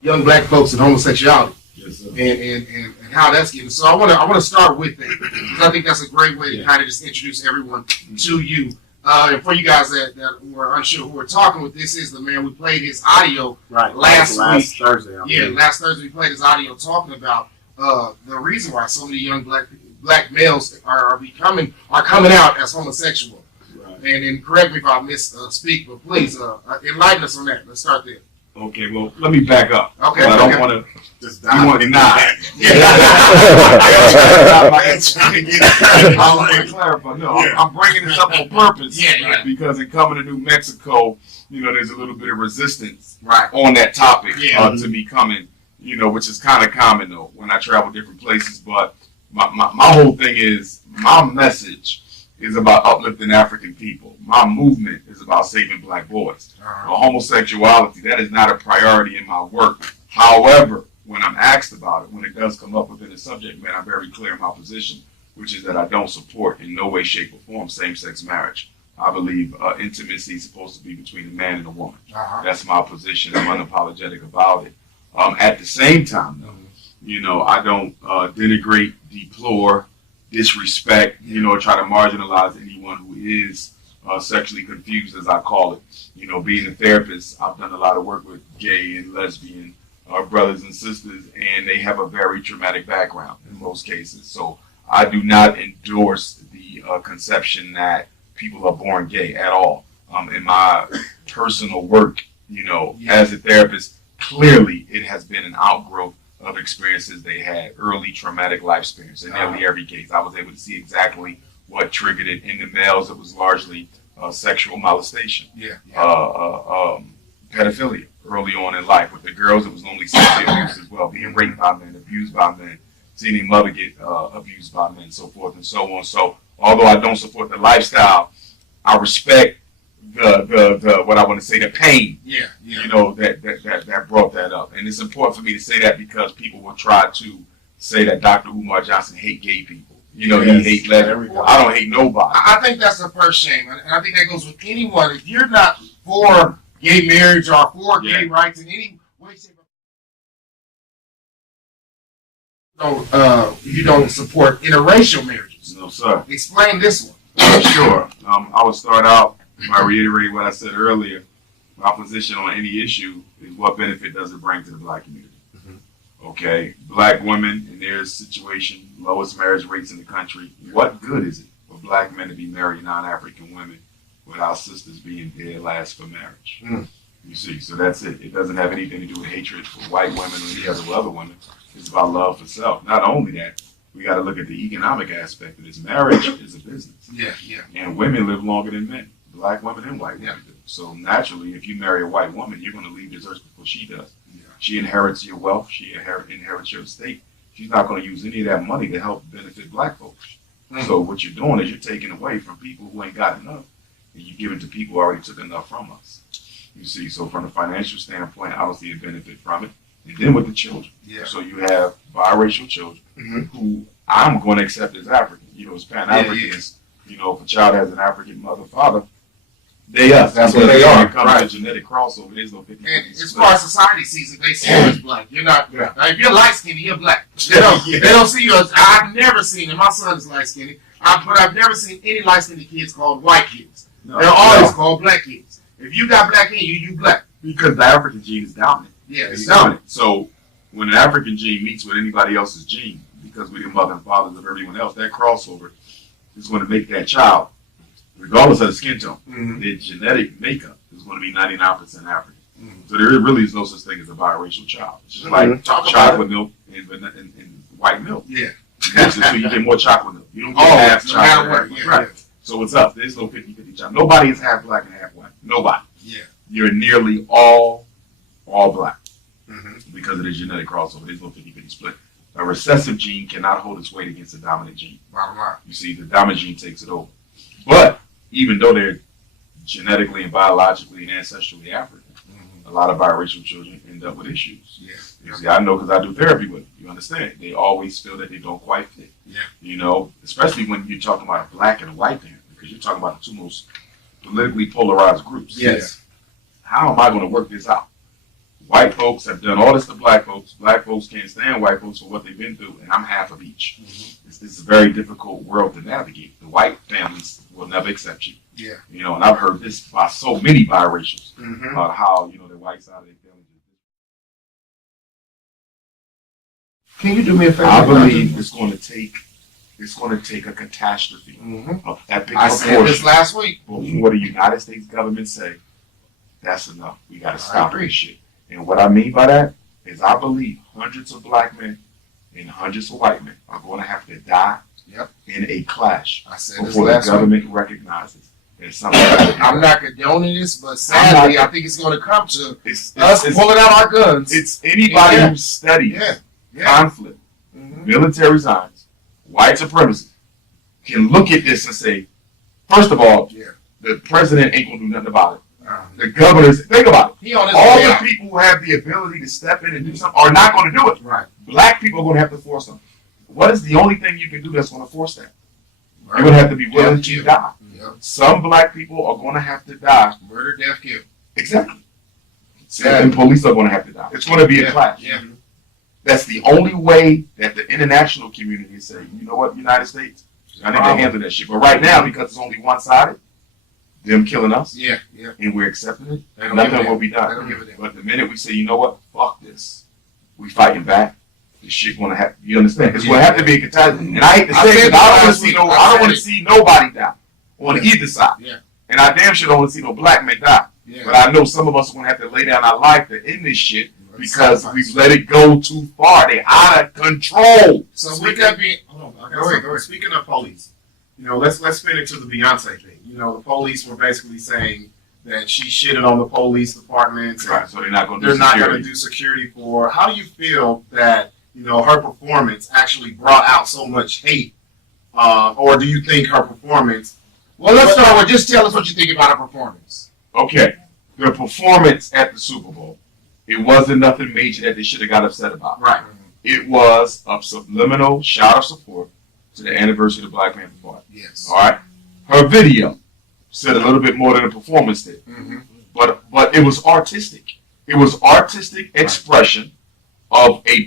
young black folks and homosexuality. Yes, sir. And how that's getting. So I want to start with that because I think that's a great way to kind of just introduce everyone to you. And for you guys that were unsure who we're talking with, this is the man we played his audio last week. Thursday. Last Thursday we played his audio talking about the reason why so many young black males are coming out as homosexual. Right. And correct me if I misspeak, but please enlighten us on that. Let's start there. Okay, well, let me back up. Okay, I don't want to just die. You want to nod. I want to clarify. No, I'm bringing this up on purpose. Because in coming to New Mexico, there's a little bit of resistance on that topic to me coming, which is kind of common, though, when I travel different places. But my whole thing is, my message is about uplifting African people. My movement is about saving black boys. Homosexuality, that is not a priority in my work. However, when I'm asked about it, when it does come up within the subject matter, I'm very clear in my position, which is that I don't support in no way, shape, or form same-sex marriage. I believe intimacy is supposed to be between a man and a woman. That's my position. I'm unapologetic about it. At the same time, though, I don't denigrate, deplore, disrespect, try to marginalize anyone who is sexually confused, as I call it. Being a therapist, I've done a lot of work with gay and lesbian brothers and sisters, and they have a very traumatic background in most cases. So I do not endorse the conception that people are born gay at all. In my personal work, as a therapist, clearly it has been an outgrowth of experiences they had, early traumatic life experience. In nearly every case, I was able to see exactly what triggered it. In the males, it was largely sexual molestation, pedophilia early on in life. With the girls, it was only sexual abuse as well, being raped by men, abused by men, seeing their mother get abused by men, so forth and so on. So although I don't support the lifestyle, I respect the what I want to say, the pain, that brought that up. And it's important for me to say that because people will try to say that Dr. Umar Johnson hate gay people. He hates lesbians. I don't hate nobody. I think that's the first shame. And I think that goes with anyone. If you're not for gay marriage or for gay rights in any way, shape, or you don't support interracial marriages. No, sir. Explain this one. Sure. I would start out by reiterating what I said earlier. My position on any issue is what benefit does it bring to the black community. Okay, black women in their situation, lowest marriage rates in the country. What good is it for black men to be married non-African women without sisters being dead last for marriage? You see, so that's it. It doesn't have anything to do with hatred for white women or any other women. It's about love for self. Not only that, we got to look at the economic aspect of this. Marriage is a business. And women live longer than men, black women and white women do. So naturally, if you marry a white woman, you're going to leave this earth before she does. She inherits your wealth. She inherits your estate. She's not going to use any of that money to help benefit black folks. So what you're doing is you're taking away from people who ain't got enough, and you give it to people who already took enough from us. You see, so from a financial standpoint, I don't see a benefit from it. And then with the children. So you have biracial children who I'm going to accept as African. As Pan-Africans, if a child has an African mother, father, they us. That's what they are. When it comes to genetic crossover, there's no 50. And as far as society sees it, they see you as black. You're not. If you're light skinned, you're black. They don't see you as. I've never seen it. My son is light skinned, but I've never seen any light skinned kids called white kids. They're always called black kids. If you got black in you, you black. Because the African gene is dominant. It's dominant. So when an African gene meets with anybody else's gene, because we're the mother and fathers of everyone else, that crossover is going to make that child, regardless of the skin tone, their genetic makeup is going to be 99% African. So there really is no such thing as a biracial child. It's just like chocolate milk and white milk. So you get more chocolate milk. You don't get half chocolate. Right. So what's up? There's no 50-50 child. Nobody is half black and half white. Nobody. You're nearly all black because of the genetic crossover. There's no 50-50 split. A recessive gene cannot hold its weight against a dominant gene. You see, the dominant gene takes it over. But even though they're genetically and biologically and ancestrally African, a lot of biracial children end up with issues. You see, I know because I do therapy with them. You understand? They always feel that they don't quite fit. Especially when you're talking about a black and a white parent, because you're talking about the two most politically polarized groups. How am I going to work this out? White folks have done all this to black folks. Black folks can't stand white folks for what they've been through, and I'm half of each. This is a very difficult world to navigate. The white families will never accept you. Yeah. You know, and I've heard this by so many biracials about how, you know, the white side of their family. Can you do me a favor? I believe it's going to take a catastrophe of epic I said this proportion last week. before the United States government say, that's enough. We got to stop this shit. And what I mean by that is I believe hundreds of black men and hundreds of white men are going to have to die in a clash before the government recognizes there's something. I'm not condoning this, but sadly, I think it's going to come to us pulling out our guns. It's anybody who studies conflict, military science, white supremacy, can look at this and say, first of all, the president ain't going to do nothing about it. The governors, think about it. All the people who have the ability to step in and do something are not going to do it. Right. Black people are going to have to force them. What is the only thing you can do that's going to force that? You're going to have to be willing to die. Some black people are going to have to die. Murder, death, kill. Exactly. And police are going to have to die. It's going to be a clash. That's the only way that the international community is saying, you know what, United States, I need to handle that shit. But right now, because it's only one-sided, them killing us, and we're accepting it, nothing will be done. But the minute we say, you know what, fuck this, we fighting back, this shit gonna happen. You understand? It's gonna have to be a catastrophe. And I hate to say it, I don't want to see nobody die on either side. And I damn sure don't want to see no black men die. But I know some of us are gonna have to lay down our life to end this shit because we've let it go too far. They out of control. So with that being, hold on, go ahead. Speaking of police, you know, let's spin it to the Beyonce thing. You know, the police were basically saying that she shitted on the police departments. Right, so they're not going to do security for her. How do you feel that, you know, her performance actually brought out so much hate? Or do you think her performance... Well, let's start with just tell us what you think about her performance. Okay. The performance at the Super Bowl, it wasn't nothing major that they should have got upset about. Right. It was a subliminal shout of support to the anniversary of the Black Panther Party. Yes. All right. Her video said a little bit more than the performance did, but it was artistic. It was artistic expression of a